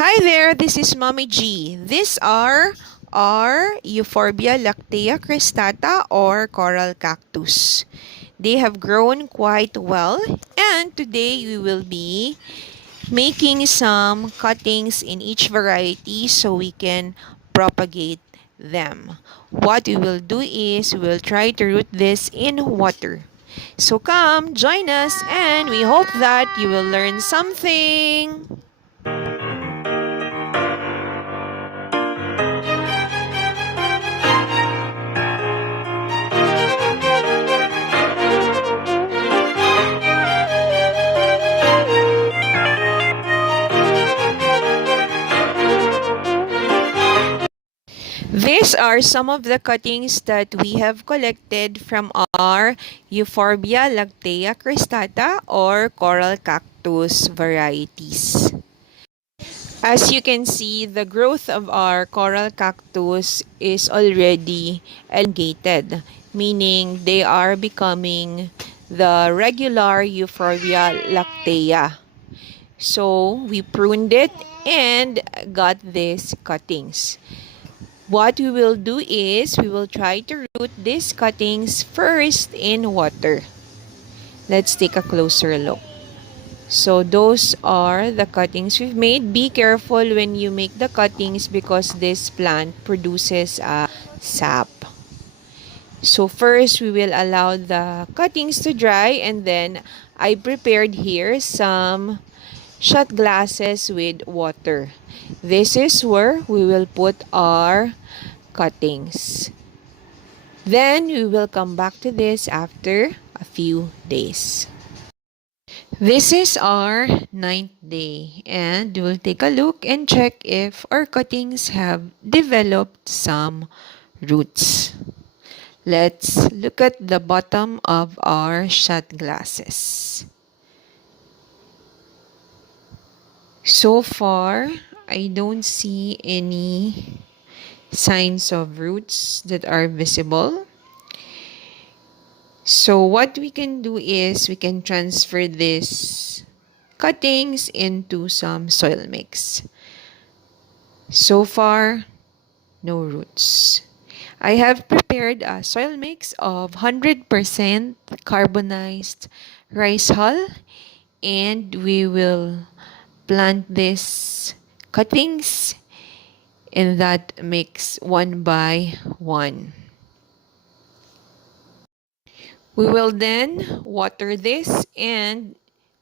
Hi there, this is Mommy G. These are our Euphorbia Lactea Cristata or coral cactus. They have grown quite well, and today we will be making some cuttings in each variety so we can propagate them. What we will do is we will try to root this in water. So come, join us, and we hope that you will learn something. These are some of the cuttings that we have collected from our Euphorbia Lactea Cristata or coral cactus varieties. As you can see, the growth of our coral cactus is already elongated, meaning they are becoming the regular Euphorbia Lactea. So we pruned it and got these cuttings. What we will do is we will try to root these cuttings first in water. Let's take a closer look. So those are the cuttings we've made. Be careful when you make the cuttings because this plant produces a sap. So first we will allow the cuttings to dry, and then I prepared here some shot glasses with water. This is where we will put our cuttings. Then we will come back to this after a few days. This is our 9th day, and we'll take a look and check if our cuttings have developed some roots. Let's look at the bottom of our shot glasses. So far, I don't see any signs of roots that are visible. So what we can do is we can transfer these cuttings into some soil mix. So far, no roots. I have prepared a soil mix of 100% carbonized rice hull, and we will plant these cuttings in that mix one by one. We will then water this and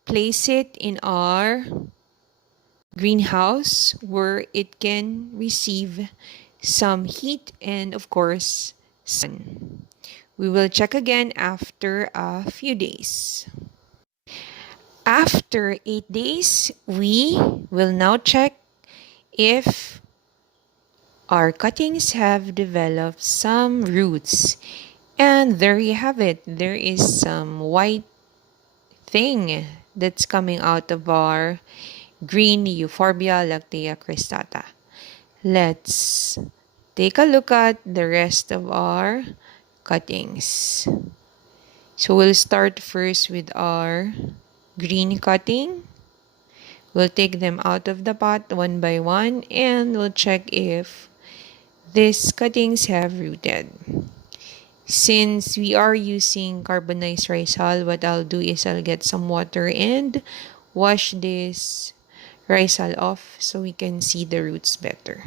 place it in our greenhouse where it can receive some heat and of course sun. We will check again after a few days. After 8 days, we will now check if our cuttings have developed some roots. And there you have it. There is some white thing that's coming out of our green Euphorbia Lactea Cristata. Let's take a look at the rest of our cuttings. So we'll start first with our green cutting. We'll take them out of the pot one by one and we'll check if these cuttings have rooted. Since we are using carbonized rice hull, what I'll do is I'll get some water and wash this rice hull off so we can see the roots better.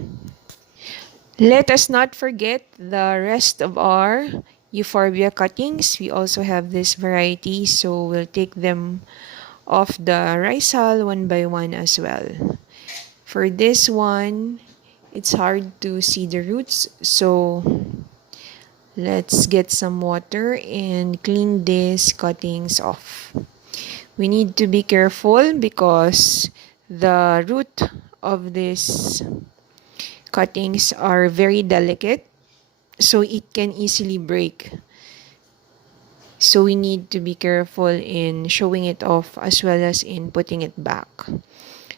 Let us not forget the rest of our Euphorbia cuttings. We also have this variety, so we'll take them off the rice hull one by one as well. For this one, it's hard to see the roots, so let's get some water and clean these cuttings off. We need to be careful because the root of these cuttings are very delicate, so it can easily break. So we need to be careful in showing it off as well as in putting it back.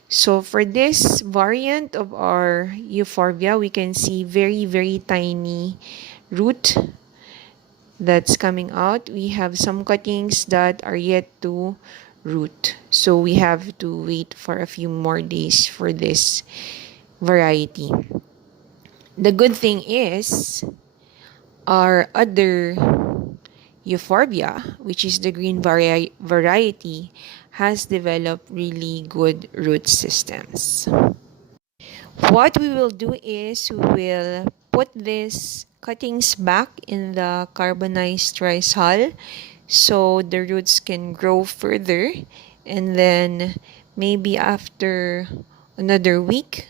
So for this variant of our Euphorbia, we can see very tiny root that's coming out. We have some cuttings that are yet to root. So we have to wait for a few more days for this variety. The good thing is our other Euphorbia, which is the green variety, has developed really good root systems. What we will do is we will put these cuttings back in the carbonized rice hull so the roots can grow further, and then maybe after another week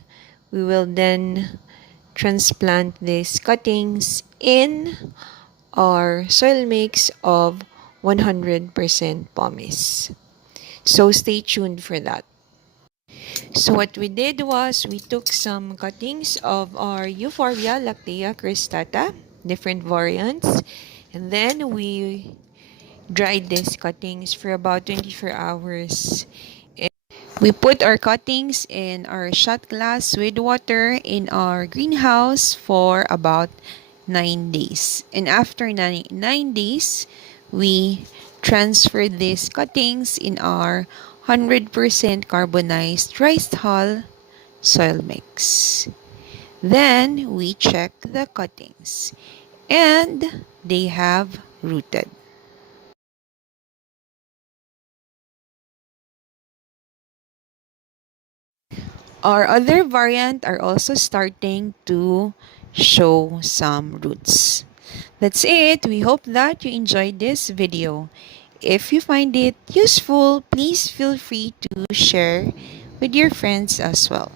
we will then transplant these cuttings in our soil mix of 100% pumice. So stay tuned for that. So what we did was we took some cuttings of our Euphorbia Lactea Cristata, different variants, and then we dried these cuttings for about 24 hours. We put our cuttings in our shot glass with water in our greenhouse for about 9 days. And after 9 days, we transferred these cuttings in our 100% carbonized rice hull soil mix. Then we check the cuttings and they have rooted. Our other variant are also starting to show some roots. That's it. We hope that you enjoyed this video. If you find it useful, please feel free to share with your friends as well.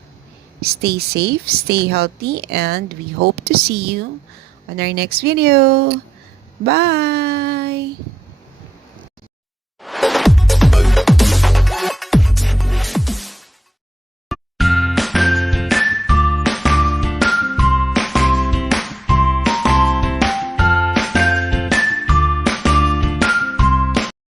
Stay safe, stay healthy, and we hope to see you on our next video. Bye!